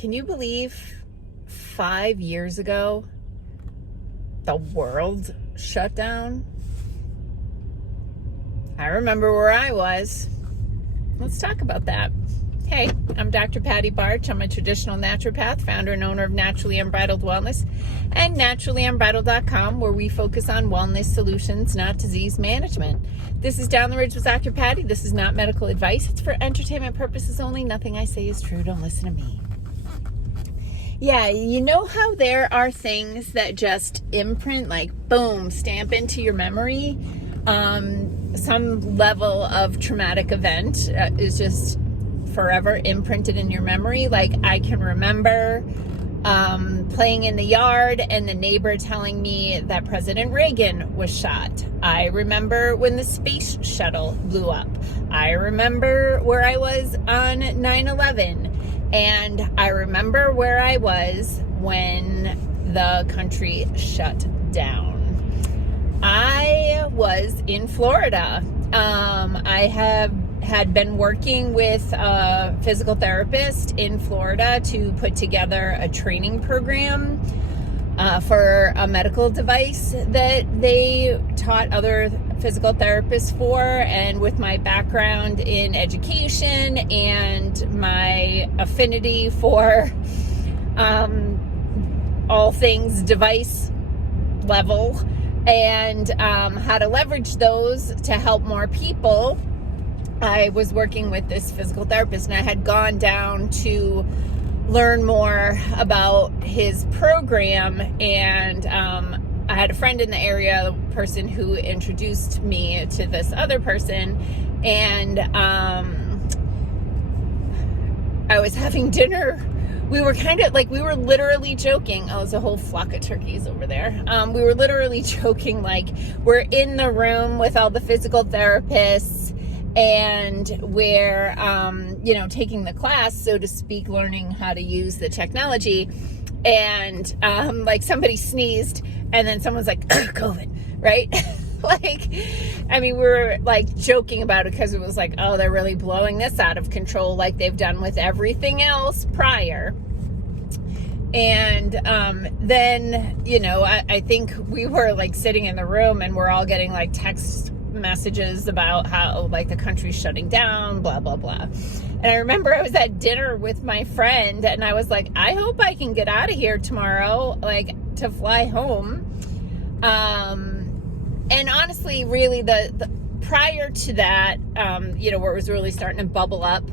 Can you believe 5 years ago, the world shut down? I remember where I was. Let's talk about that. Hey, I'm Dr. Patty Barch. I'm a traditional naturopath, founder and owner of Naturally Unbridled Wellness and naturallyunbridled.com, where we focus on wellness solutions, not disease management. This is Down the Ridge with Dr. Patty. This is not medical advice. It's for entertainment purposes only. Nothing I say is true. Don't listen to me. Yeah, you know how there are things that just imprint, like boom, stamp into your memory? Some level of traumatic event is just forever imprinted in your memory. Like I can remember playing in the yard and the neighbor telling me that President Reagan was shot. I remember when the space shuttle blew up. I remember where I was on 9/11. And I remember where I was when the country shut down. I was in Florida. I had been working with a physical therapist in Florida to put together a training program for a medical device that they taught other physical therapists for. And with my background in education and my affinity for all things device level and how to leverage those to help more people, I was working with this physical therapist, and I had gone down to learn more about his program. And I had a friend in the area, a person who introduced me to this other person, and I was having dinner. We were kind of like, we were literally joking. Oh, there's a whole flock of turkeys over there. We were literally joking, like we're in the room with all the physical therapists, and we're, taking the class, so to speak, learning how to use the technology. And like somebody sneezed, and then someone's like, COVID, right? We were like joking about it because it was like, oh, they're really blowing this out of control like they've done with everything else prior. And then, I think we were like sitting in the room, and we're all getting like text messages about how like the country's shutting down, blah, blah, blah. And I remember I was at dinner with my friend, and I was like, I hope I can get out of here tomorrow, like to fly home. And honestly, really the prior to that, where it was really starting to bubble up,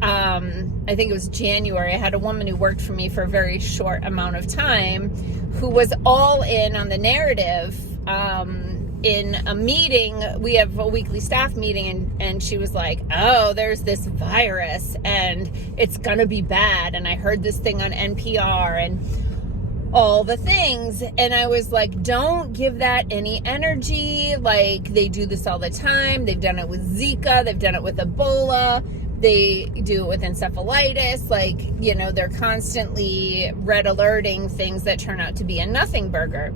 I think it was January, I had a woman who worked for me for a very short amount of time who was all in on the narrative. In a meeting, we have a weekly staff meeting, and she was like, oh, there's this virus and it's gonna be bad, and I heard this thing on NPR and all the things. And I was like, don't give that any energy. Like, they do this all the time. They've done it with Zika, they've done it with Ebola, they do it with encephalitis. Like, they're constantly red alerting things that turn out to be a nothing burger.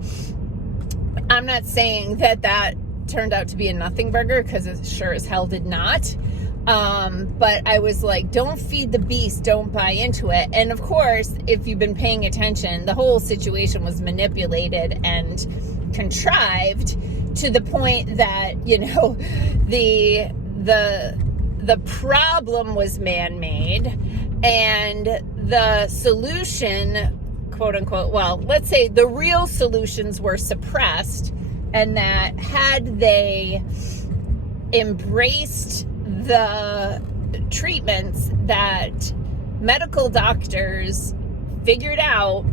I'm not saying that turned out to be a nothing burger, because it sure as hell did not. But I was like, don't feed the beast, don't buy into it. And of course, if you've been paying attention, the whole situation was manipulated and contrived to the point that, the problem was man-made, and the solution, quote unquote, well, let's say the real solutions were suppressed, and that had they embraced the treatments that medical doctors figured out,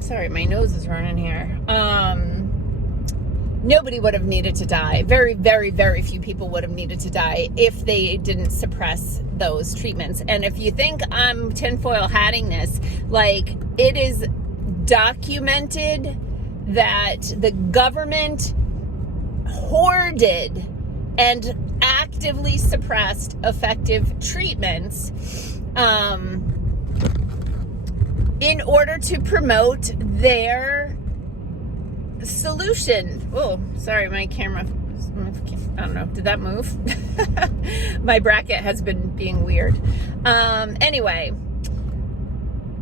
sorry, my nose is running here, nobody would have needed to die. Very, very, very few people would have needed to die if they didn't suppress those treatments. And if you think I'm tinfoil hatting this, like, it is documented that the government hoarded and actively suppressed effective treatments in order to promote their solution. Oh, sorry, my camera, I don't know, did that move? My bracket has been being weird. Anyway,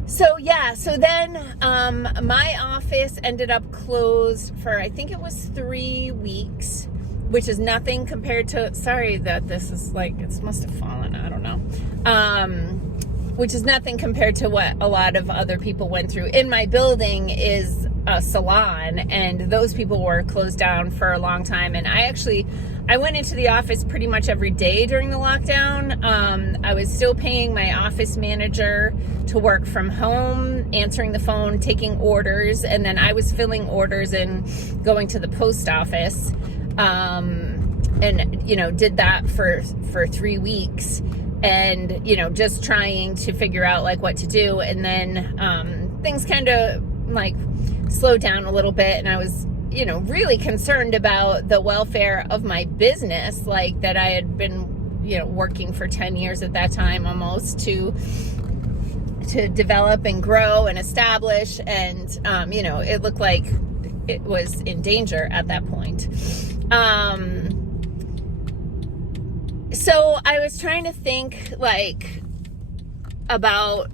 So yeah, so then my office ended up closed for, I think it was 3 weeks, which is nothing compared to, sorry that this is like, it must have fallen, I don't know. Which is nothing compared to what a lot of other people went through. In my building is a salon, and those people were closed down for a long time. And I went into the office pretty much every day during the lockdown. I was still paying my office manager to work from home, answering the phone, taking orders, and then I was filling orders and going to the post office. And, did that for 3 weeks. And, just trying to figure out like what to do. And then things kind of like slowed down a little bit. And I was, really concerned about the welfare of my business, like that I had been, working for 10 years at that time almost to develop and grow and establish. And, it looked like it was in danger at that point. So I was trying to think like about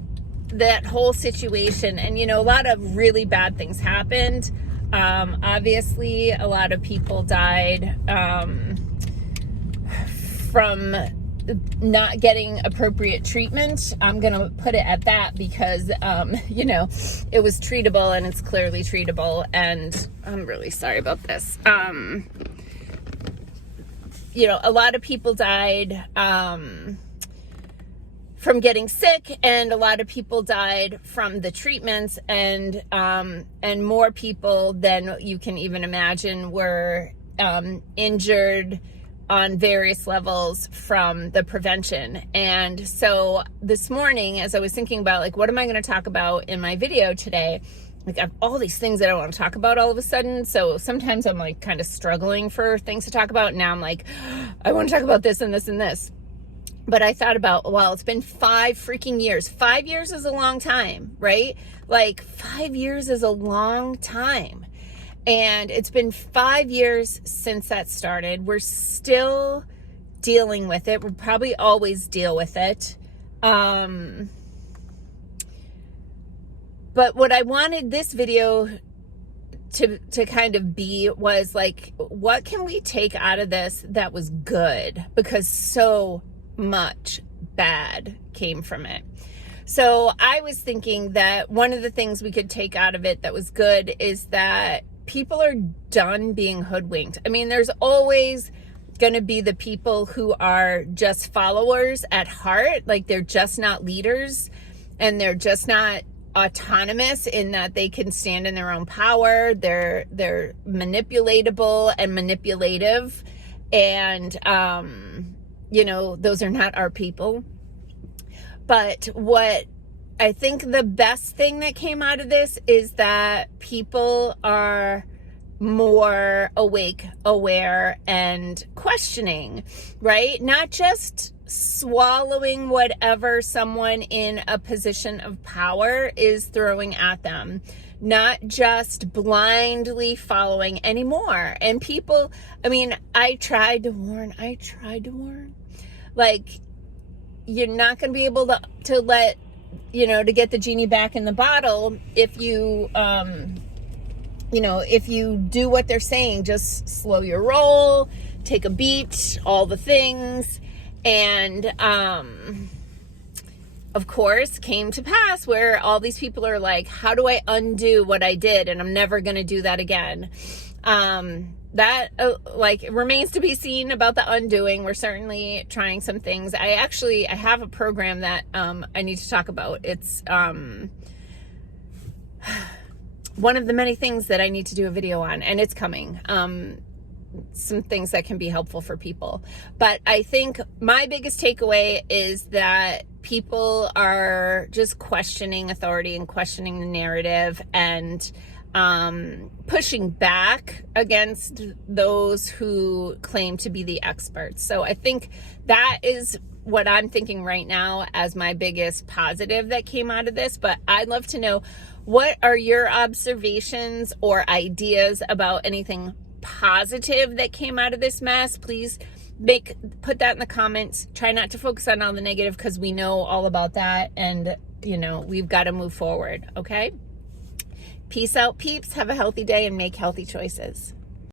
that whole situation, and a lot of really bad things happened. Obviously a lot of people died from not getting appropriate treatment. I'm gonna put it at that because it was treatable, and it's clearly treatable, and I'm really sorry about this. A lot of people died from getting sick, and a lot of people died from the treatments, and more people than you can even imagine were injured on various levels from the prevention. And so this morning, as I was thinking about like, what am I going to talk about in my video today? Like, I have all these things that I want to talk about all of a sudden. So sometimes I'm like kind of struggling for things to talk about. Now I'm like, I want to talk about this and this and this. But I thought about, well, it's been 5 freaking years. 5 years is a long time, right? Like 5 years is a long time. And it's been 5 years since that started. We're still dealing with it. We'll probably always deal with it. But what I wanted this video to kind of be was like, what can we take out of this that was good? Because so much bad came from it. So I was thinking that one of the things we could take out of it that was good is that people are done being hoodwinked. I mean, there's always going to be the people who are just followers at heart, like they're just not leaders, and they're just not autonomous in that they can stand in their own power. They're manipulatable and manipulative, and those are not our people. But what I think the best thing that came out of this is that people are more awake, aware, and questioning, right? Not just swallowing whatever someone in a position of power is throwing at them, not just blindly following anymore. And people, I mean, I tried to warn, like, you're not going to be able to let, to get the genie back in the bottle if you, if you do what they're saying. Just slow your roll, take a beat, all the things. And, of course, came to pass where all these people are like, how do I undo what I did? And I'm never going to do that again. That it remains to be seen about the undoing. We're certainly trying some things. I have a program that, I need to talk about. It's, one of the many things that I need to do a video on, and it's coming. Some things that can be helpful for people. But I think my biggest takeaway is that people are just questioning authority and questioning the narrative, and pushing back against those who claim to be the experts. So I think that is what I'm thinking right now as my biggest positive that came out of this. But I'd love to know, what are your observations or ideas about anything positive that came out of this mess? Please put that in the comments. Try not to focus on all the negative, because we know all about that, and we've got to move forward. Okay. Peace out, peeps. Have a healthy day and make healthy choices.